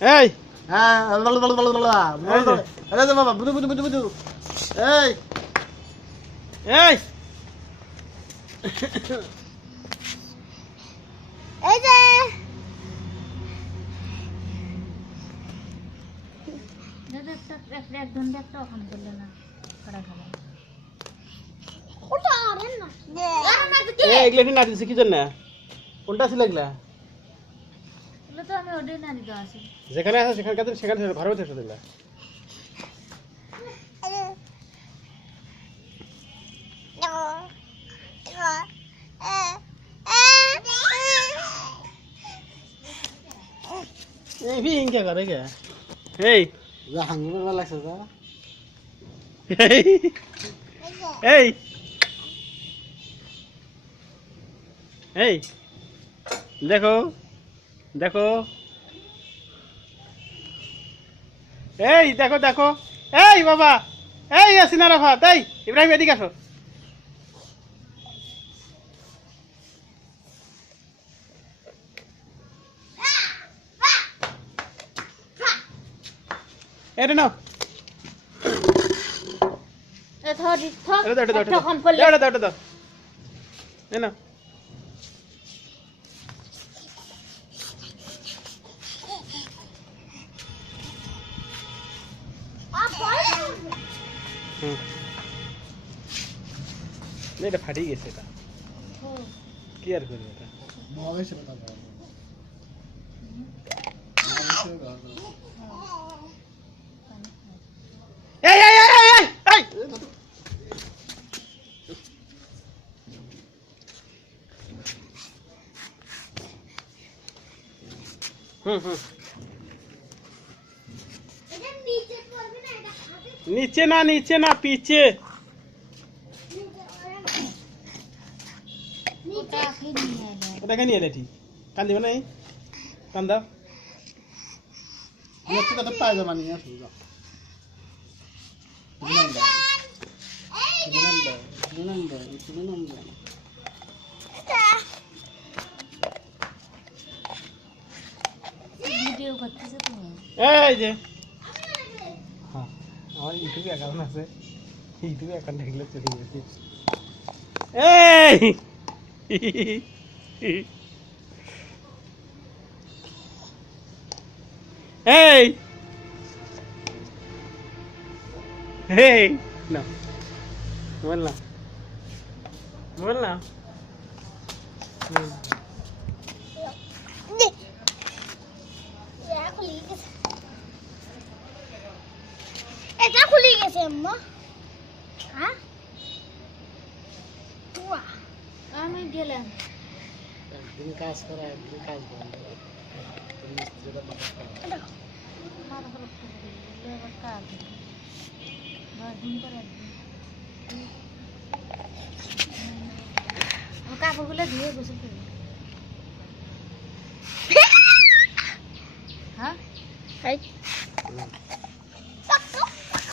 এই হ্যাঁ আরে বাবা বুদু বুদু বুদু বুদু এই এই এই যে এক ঘন্টা একটা ওখানে করলে না করা খাবে ওটা আরে না এই এগুলা না দিছে কি জন্য কোনটা ছিল এগুলা এগুলো তো আমি ওডে না দিতে আসি যেখানে আছে সেখানে ঘরে বসে দিলা এই भी क्या करे क्या এই যা হাঙ্গি বলা লাগছে যা এই এই দেখো দেখো এই দেখো দেখো এই বাবা এই আসিনা রাফাত এই ইব্রাহিম এদিকে আসো এটা নাও এ থরি থক এটা দাও কম করলে এটা দাও এই নাও এটা ফাটি গেছে এটা কি আর করবে এটা মহাবেশ কথা এই এই এই এই এই এটা নিচে পড়বে না এটা হাতে नीचे ना पीछे নিচে কি নিয়ে এলো देखा नहीं है ठीक कान दियो नहीं कान दाओ ये तो कत पायजामा নিয়ে আসো যা নন্দা ভিডিও করতেছ তুমি এই যে হ্যাঁ আমার ইউটিউবে অ্যাকাউন্ট আছে ইউটিউবে অ্যাকাউন্ট দেখলে চলে গেছে এই এই এই না बोल ना এটা খুলে গেছে আম্মা হ্যাঁ তুয়া আমি গেলাম একদিন কাজ করা একদিন কাজ বন্ধ মিস্ত্রিটা মাথা খারাপ করে দিল এবার কাজ 10 দিন পরে কাপড়গুলো ধুয়ে গোসল করবো হ্যাঁ